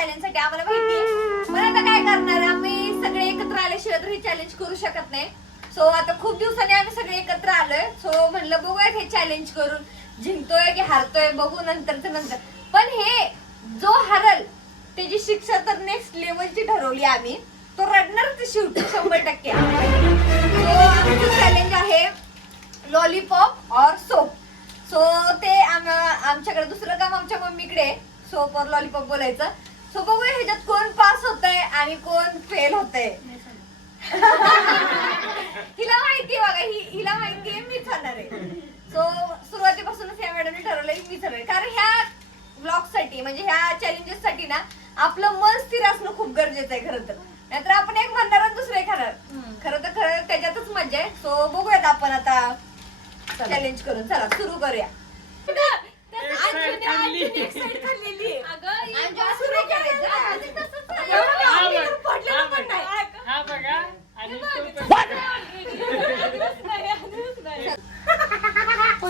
Challenge साठी आम्हाला माहिती, पण आता काय करणार, आम्ही सगळे एकत्र आल्याशिवाय तर हे चॅलेंज करू शकत नाही. सो आता खूप दिवसांनी आम्ही सगळे एकत्र आलोय. सो म्हणलं बघूयात हे चॅलेंज करून जिंकतोय की हारतोय बघू नंतर. पण हे जो हरल त्याची शिक्षा तर नेक्स्ट लेवलची ठरवली आम्ही. तो रडणारच शेवटी 100%. आमचं चॅलेंज आहे लॉलीपॉप और सोप. सो ते आमच्याकडे दुसरं काम आमच्या मम्मीकडे सोप और लॉलीपॉप बोलायचं. सो बघूया ह्याच्यात कोण पास होतंय आणि कोण फेल होतंय. हिला माहिती बघा, हिला माहितीये मीच होणार आहे. सो सुरुवातीपासूनच या मॅडमने ठरवलंय की मीच होणार आहे. कारण ह्या ब्लॉग साठी म्हणजे ह्या चॅलेंजेस साठी ना आपलं मन स्थिर असणं खूप गरजेचं आहे खरं तर. नाहीतर आपण एक म्हणणार आणि दुसरं खाणार. खरं त्याच्यातच मजा आहे. सो बघूयात आपण आता चॅलेंज करून. चला सुरू करूया.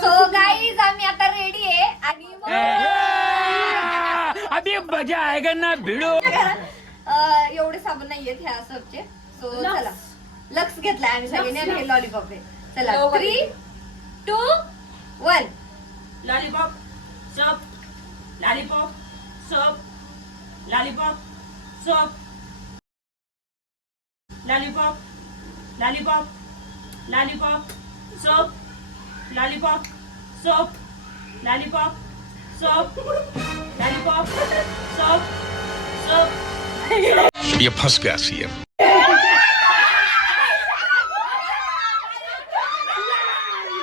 सो गाईज आम्ही आता रेडी आहे आणि अभी मजा आएगा ना भिडो. एवढे साबण नाहीयेत ह्या सबचे. सो चला लक्स घेतलाय आम्ही सगळ्यांनी आणि हे लॉलीपॉप आहे. चला 3, 2, 1. Lollipop soap lollipop soap lollipop soap lollipop lollipop lollipop soap lollipop soap lollipop soap lollipop soap soap. ये फंस गया सीएम.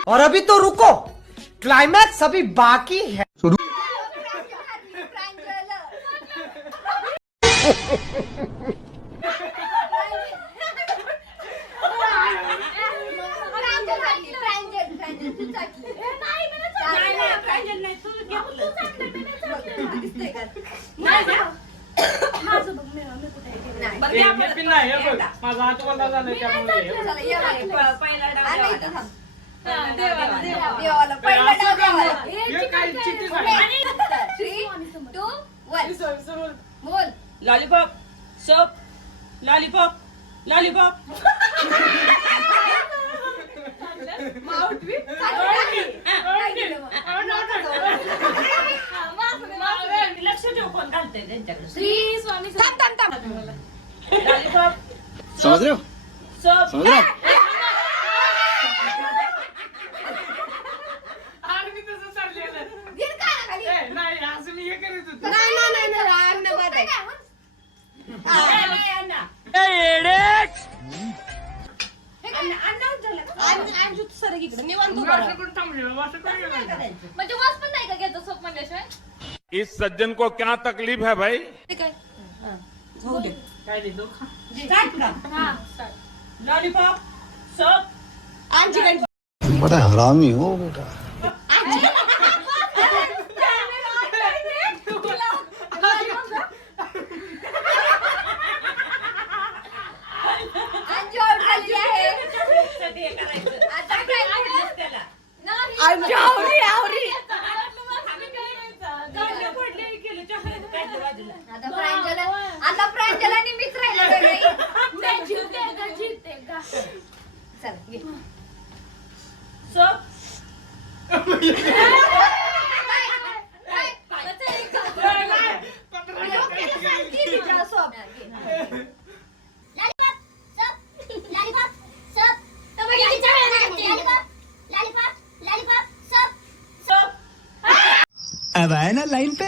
और अभी तो रुको, क्लाइमैक्स अभी बाकी है. माझा हात वल्ला झाला त्यामुळे पहिला डाव देवाला पहिला डाव देवाला. 3, 2, 1 बोल. लॉलीपॉप सोप लॉलीपॉप लॉलीपॉप लक्ष ठेव कोण घालतंय त्यांच्याकडे. लॉलीपॉप समझ रहे हो? सोप समझ रहे हो? आम्ही तसं चाललेलं गिर काय ना खाली. नाही असं मी हे करत होतो. नाही राग नको आता. म्हणजे वास पण नाही का घेतो सोप म्हणल्याशिवाय. इस सज्जन को क्या तकलीफ है भाई? काय देतो लॉलीपॉप सोप बड़ा हरामी हो बेटा. अंजू आउट झाली आहे. आता आता प्रांजला आणि मीच राहिलं. चल घे. सोप अब आए ना लाइन पे.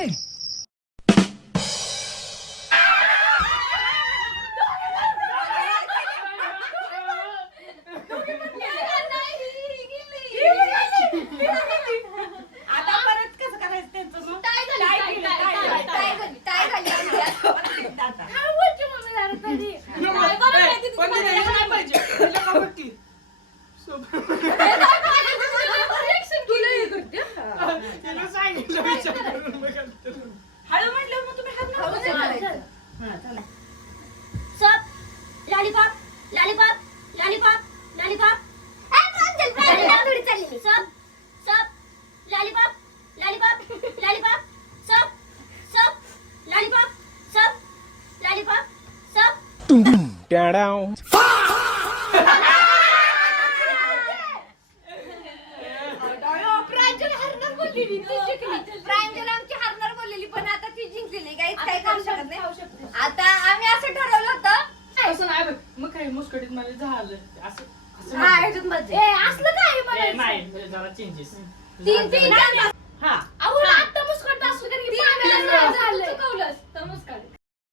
आता परत कसं करायचं त्यांचं मग? टाय झाली. तिला सांगितलं विचार करून बघा. प्रांजल हरणार बोललेली, ती जिंकली. प्रांजल आमची हरणार बोललेली, पण आता ती जिंकलेली. काहीच काय करू शकत नाही. आता आम्ही असं ठरवलं होतं. असं नाही बघ. मग काय मुस्कटीत मध्ये झालं असं असं हा, ह्याच्यात मजा आहे. असलं काय ए, म्हणायचं? नाही जरा चेंजेस तीन हा अहो, आता मुस्कट असलं कारण की पाण्याला नाही झालंय. चुकवलंस तर मुस्कट.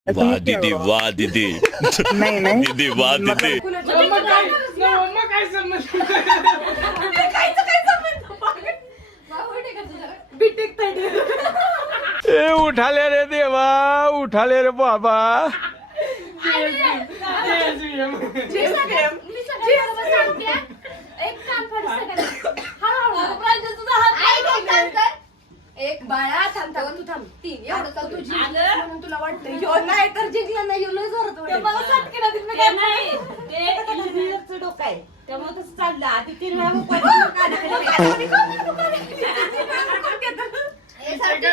वाह दीदी वाह दीदी दीदी वाह दीदी मग काय समज ए उठाले रे देवा उठाले रे बाबा मी सगळ्यांना बरोबर सांगते. एक कान फाड सगळ्यांना. हळूहळू. प्रांजल, तुझा हात ऐक, नाही एक काम धरलाय. कर. एक बाळा थांब थांब, तू थांब. तीन एवढं चालू तू तुझी जिंकलं म्हणून तुला वाटतं ह्यो नाही तर जिंकला नाही, ह्यो लय जोरात ते वाटेल. मला सटकेला तिथनं ते काय नाही ते इंजिनियरचं डोकं आहे त्यामुळे तसं चाललं आधी 3 वेळा मुकवायचं. हे सारखं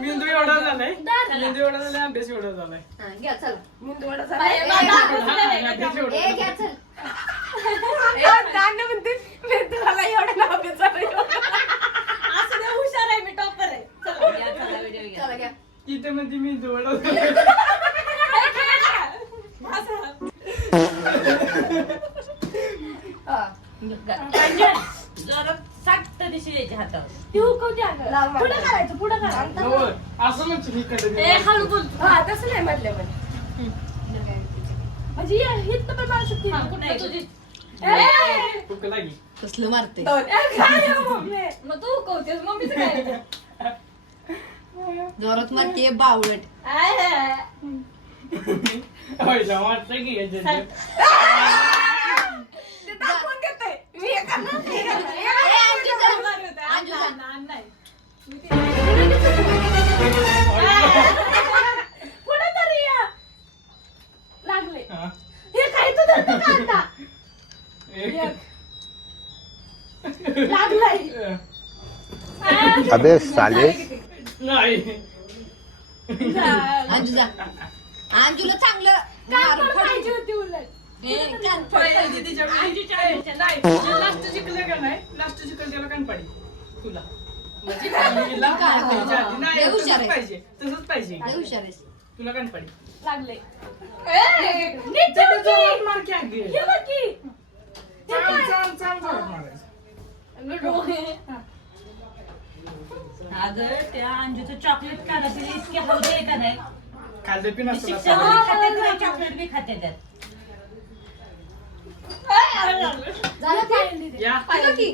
मेंदू एवढा झालाय मेंदू एवढा झालाय अभ्यास एवढा झालाय हा, घ्या चला. मेंदू वडा झाला. बाय, ए, बाय, घ्या. बाय. अभ्यास एवढा ए, घ्या चल. असं नाही, हुशार आहे मी, टॉपर आहे. चला. चला, व्हिडिओ घ्या. चला घ्या. इथे मध्ये मेंदू वडा झालाय हे खेळ ना. असं. हा. प्रांजल, जरा साक्त दिशी द्यायची हातावर. ती हुकवते अगं. लाव मागं. पुढं करायचं, पुढं करायचं. हो, असं म्हणजे मी कडे ए, हळू बोल. हा, तसं नाही म्हटलं पण. म्हणजे हित पण मारू शकते. हा, कुठं तुझी ए, भूक लागी कसलं मारते काय हो मम्मी? मग तू हुकवतेस, मम्मीचं काय आहे? जोरात मारते बावळट. आहे. होय वाटतं की याच्यात पुढे तरी या. लागले. हा. हे काय तू धरतो का आता? एक. लागलाय. अबे साले नाही अंजू जा. अंजूला चांगलं काय मार पण पडू. पाहिजे होती उलट. हे, कान पड. लास्ट जिंकलं का नाही लास्ट जिंकलं त्याला कानपाडी तुला म्हणजे पहिलीला त्याच्या आधी नाही, लय हुशार तसंच आहे. पाहिजे तसंच पाहिजे लय हुशार आहेस. तुला कानपाडी लागले. ए, नीट त्याच्या ठेव की. जोरात मार की आगी. हे बघ की. चाल जोरात मारायचं. डोळे. अगं त्या अंजूचं चॉकलेट काढा तिला इतके हवं आहे का नाही खाल्लं पिन असतं शिक्षण आता. खाते चॉकलेट बी खाते त्यात. झालं पाहिलं तिथे. या पाहिलं की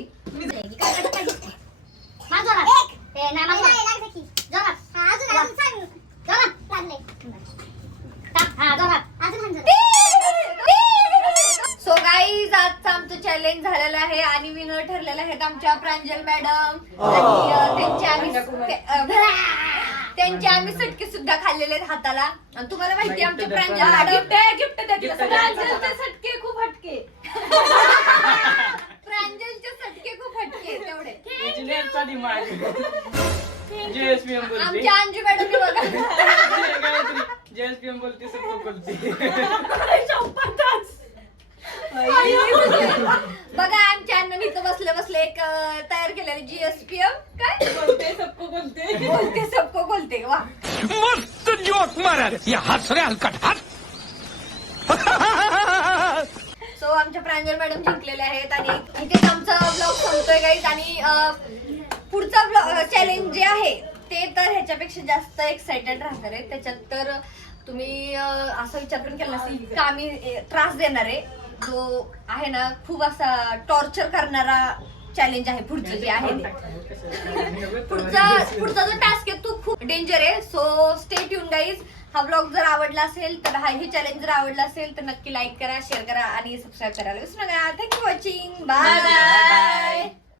सो गाईज आजचं आमचं चॅलेंज झालेलं आहे आणि विनर ठरलेले आहेत आमच्या प्रांजल मॅडम. त्यांचे आम्ही सटके सुद्धा खाल्लेले आहेत हाताला. आणि तुम्हाला माहिती आमच्या प्रांजल मॅडम गिफ्ट द्या तिला. प्रांजलचे सटके खूप हटके. प्रांजलचे सटके खूप हटके आहेत तेवढे. इंजिनियरचा दिमाग JSPM बोलते आमच्या अंजू मॅडम बघा JSPM बोलते सबको बोलते बघा आमच्या अण्णांनी इथं बसले बसले एक तयार केलेले GSPM काय बोलते सबको बोलते. बोलते सबको बोलते वा. मस्त जोक मारा या हस रे हलकट हस सो आमच्या प्रांजल मॅडम जिंकलेले आहेत आणि इथेच आमचा ब्लॉग संपतोय गाईज. आणि पुढचा ब्लॉग चॅलेंज जे आहे ते तर ह्याच्यापेक्षा जास्त एक्साइटेड राहणार आहे. त्याच्यात तर तुम्ही असा विचार करून केला नसेल का आम्ही त्रास देणार आहे. जो आहे ना खूप असा टॉर्चर करणारा चॅलेंज आहे पुढचं जे आहे ते. पुढचा जो टास्क आहे तो खूप डेंजर आहे. So stay tune guys. हा ब्लॉग जर आवडला असेल तर हे चॅलेंज जर आवडला असेल तर नक्की लाईक करा, शेअर करा आणि सबस्क्राईब करायला विसरू नका. Thank you for watching. बाय.